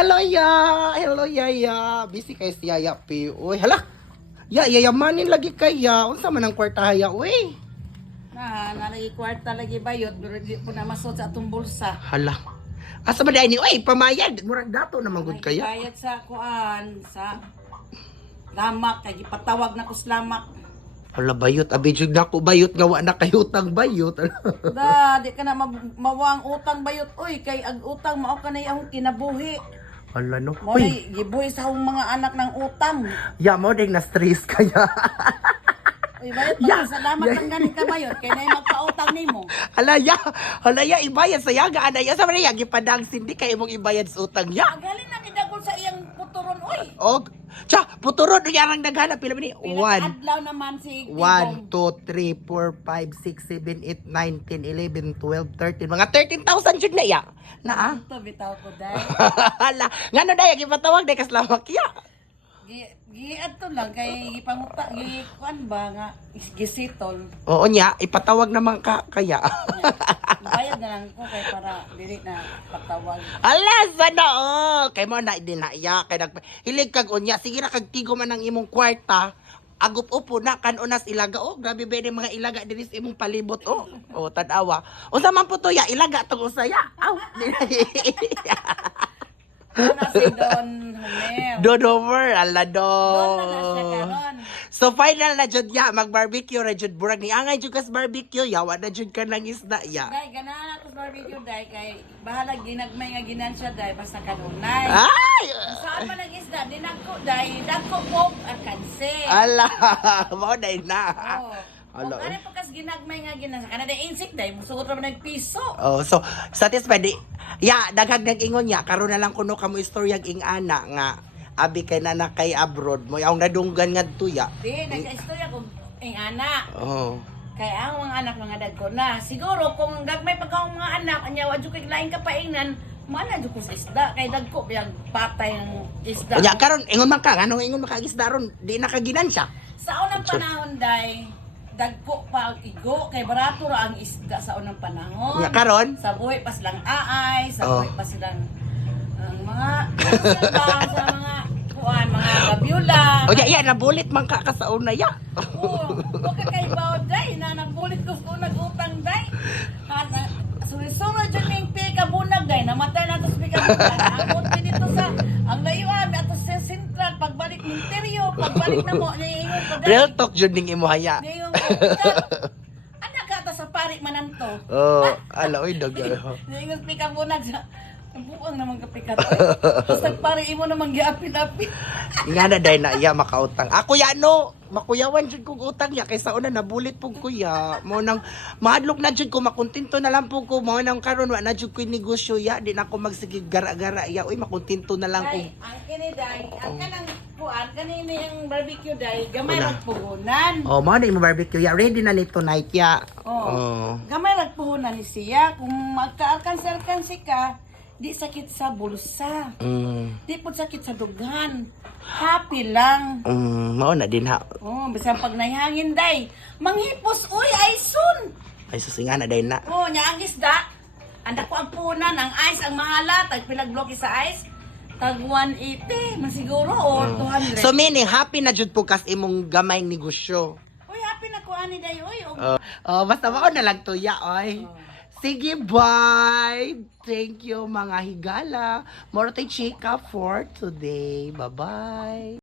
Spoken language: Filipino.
Hello, ya. Hello, yaya. Busy kay si yaya, pi. Uy, hala. Ya, yayamanin lagi kaya. Unsa man ang kwarta haya, uy. Nalagi kwarta lagi bayot, pero di po na masod sa atong bulsa. Hala. Asa ba dahil ni, uy, pamayad. Murag dato naman gud kaya. Bayad sa kuan, sa lamak, kay gipatawag na ko sa lamak. Hala, bayot. Abi, jud na ko bayot. Nga na kayutang bayot. Di ka na mawang utang bayot, oy, kay ag utang mao ka na yung kinabuhi. Hala, no. Mo na Uy, gibuhi sa akong mga anak ng utang. ya mo ding na-stress kaya. Uy, bayot, Yeah. salamat Yeah. lang ganin ka bayot, kay na magpautang nimo. Hala, ya, ibayad sa yaga. Anay, sa man ya, gipadang sindi kay imong ibayad sa utang ya. Agalin na nidagol sa iyang puturon, oy. Og, tsa, puturod, yarang naghanap. Pila ba ni? Pilang 1, adlaw naman si 1, 2, 3, 4, 5, 6, 7, 8, 9, 10, 11, 12, 13. Mga 13,000 jud na ya. Na ah. Ito, bitaw ko dahil. Hala, ngano daya gipatawag day kaslamak ya. Ato lang kay gipanguta kuan ba nga gisitol. Oo niya, ipatawag naman ka kaya. Bayad na lang ko kay para dili na patawag. Ala, sana all. Kay mo na dinaya kay hilig kag unya. Sige ra kag tigo man ang imong kwarta. Agup upo na kanunas ilaga. Oh, grabe ba yung mga ilaga diri sa imong palibot. Oh, oh tanawa. Unsa man po to ya ilaga tong usaya. Aw. Ano si Don Homer? Dodover, ala do. Don na siya karon. So final na jud ya, mag-barbecue ra jud burag ni angay jud kas barbecue ya, wa na jud ka nang isda ya. Dai ganahan ako sa barbecue dai kay bahala ginagmay nga ginansya dai basta kanunay. Ay! Saan man ang isda dinagko dai dagko pog akanse. Ala, mo na na. Oh. Ala, Kung ano pa kas ginagmay nga ginansya kana dai insect dai musuot ra man nagpiso. Oh, so satisfied di. Ya, daghag nag-ingon ya, karon na lang kuno kamo istoryag ing ana nga abi kay na kay abroad mo yaong nadunggan ngadto ya. Di nagka-istorya ko ing anak. Oh. Kay ang mga anak mga dagko na. Siguro kung gagmay pagka ang mga anak anya wa jud kay lain kapainan, mana jud ko sa isda kay dagko biyang patay ng isda. Ya karon ingon man ka, anong ingon makagisda ron, di nakaginan siya. Sa unang panahon day dagko pa ang igo kay barato ra ang isda sa unang panahon. Ya karon, Sa buhay pa silang aay, sa Oh. buhay pa silang mga sa mga kuan, mga gabyula. o ya nabulit man ka sa una ya. Oo, okay kay bawd day na nagbulit ko kung nag-utang day. Sunod-sunod dyan yung pika bunag day, namatay na ito sa pika bunag. Amot din ito sa, ang layuan, ato sa sentral, pagbalik Minteryo, pagbalik na mo, niingon ko day. Real talk jud ning imo haya. Niingon ko, anak ka ata sa pari mananto. Oh, ala oy dagal. Niingon pika bunag sa, ang buang naman kapika to. Tapos nagpari imo naman giapit-apit. Nga na dahil na iya makautang. Ako ya no, makuyawan jud kog utang ya kaysa una nabulit pug kuya. Mo nang mahadlok na jud ko makontento na lang pug ko mo nang karon wa na jud ko negosyo ya, di na ako magsigig gara-gara ya. Uy makontento na lang ko. Day, ang kini day, ang kanang kuan, kanini yung barbecue day, gamay Wala. magpuhunan. Oh, mo na imo barbecue ya. Ready na ni tonight ya. Oh. Gamay nagpuhunan ni siya. Kung magka-alkansi ka, di sakit sa bulsa. Di po sakit sa dughan. Happy lang. Mao na din ha. Oh, bisan pag naihangin day. Manghipos, uy, ay sun. Ay susinga na dahil na. Oh, nya ang isda. Anda ko ang puhunan, ang ice, ang mahala. Tag pinagloki sa ice. Tag 180, man siguro, or 200. So meaning happy na jud po kas imong gamay negosyo. Uy, happy na ko ani day, uy. Oh, basta mao na lang to ya oy. Sige, bye! Thank you, mga higala. More tayo chika for today. Bye-bye!